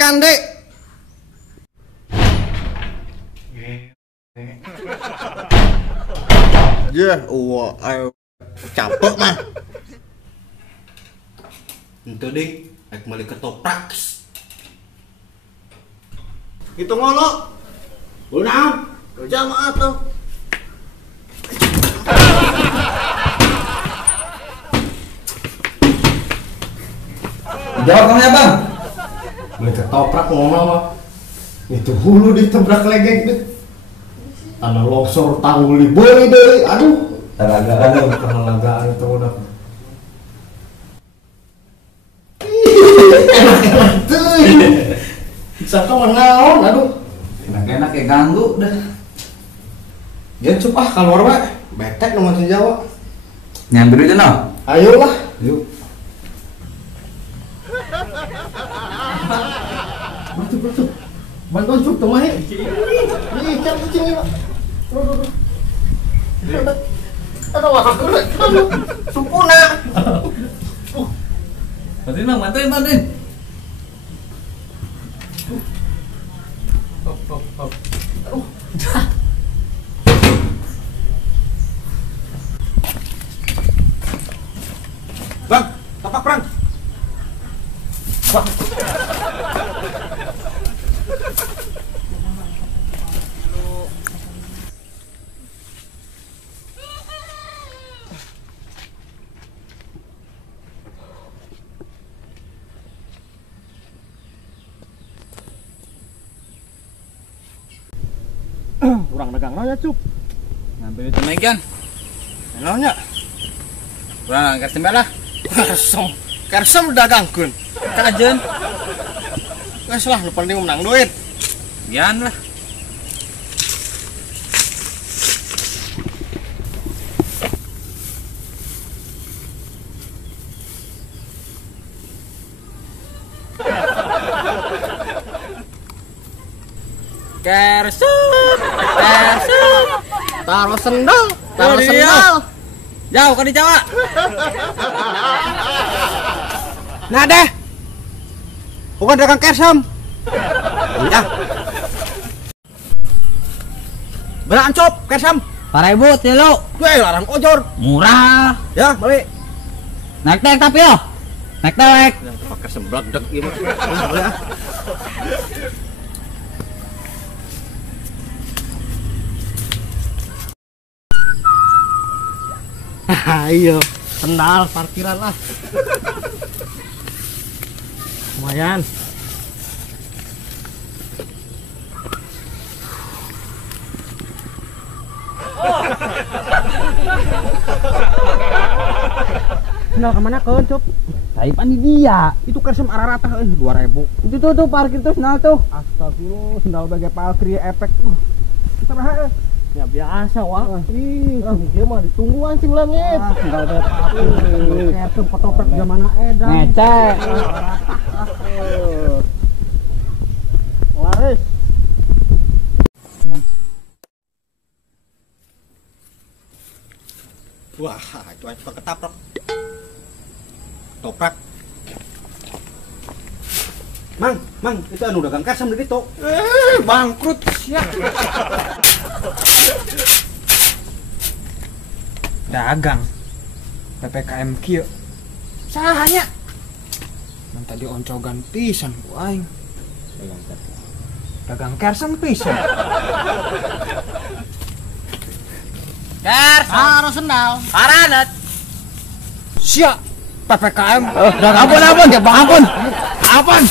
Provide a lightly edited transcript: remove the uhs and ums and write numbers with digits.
Kande. Ayo capek mah. Ente deh, naik kembali ke toprak. Itu ngono. Benar. Kerja mah tuh. Jawab kamu ya bang. Beli ketoprak ngono mah. Itu hulu ditebrak legek deh. Tanah longsor tanggul dibeli deh. Aduh. Talagaan Perlagaan itu udah. Enak-enak tuh. Bisa kau menaon, aduh. Enak-enak ya ganggu dah. Dia cup keluar pak. Betek nomor Jawa. Nyambil itu no. Ayolah. Yuk. Betul. Bantuan cup tuh mah. Ih, cak kucing ini pak. Ada wakak gerak. Sempurna. Bantuin bang, bantuin. Aduh. Bang, tapak perang. Bang. Kurang dagang nanya cup. Ngambil itu megan. Nanya. Kurang angkat sembelah. Kersem dagangkeun. Kajen. Wes lah, nu penting menang duit. Gian lah. Kersem. Taruh sendal. Jauh kan di Jawa. Nah deh. Bukan dagang kersem. Ya. Beraan cop kersem. 4.000 tilu. Weh, larang ojor. Murah. Ya, balik. Naik tapi yo. Naik. Pakai seblak dek gimana? Ayo, sendal parkiran lah. Lumayan. Sendal kemana kan, Cop? Tapi panitia. Itu kersem arah rata 2.000. Itu tuh parkir tuh sendal tuh. Astagfirullah, sendal bagai parkir efek. Sabar ya biasa wah. Ih, dia mah ditunggu anjing langit. Sendal bagai parkir. Kersem ketoprak zaman edan. Ngecek. Laris. Wah, itu aja ketaprak. Toprak. Mang, itu anu dagang kersem di ditu. Bangkrut sia. Dagang PPKM kieu sahanya man tadi oncogan pisan ku aing dagang kersem pisan Harus sendal. Paranet. sia PPKM Ampun. apaan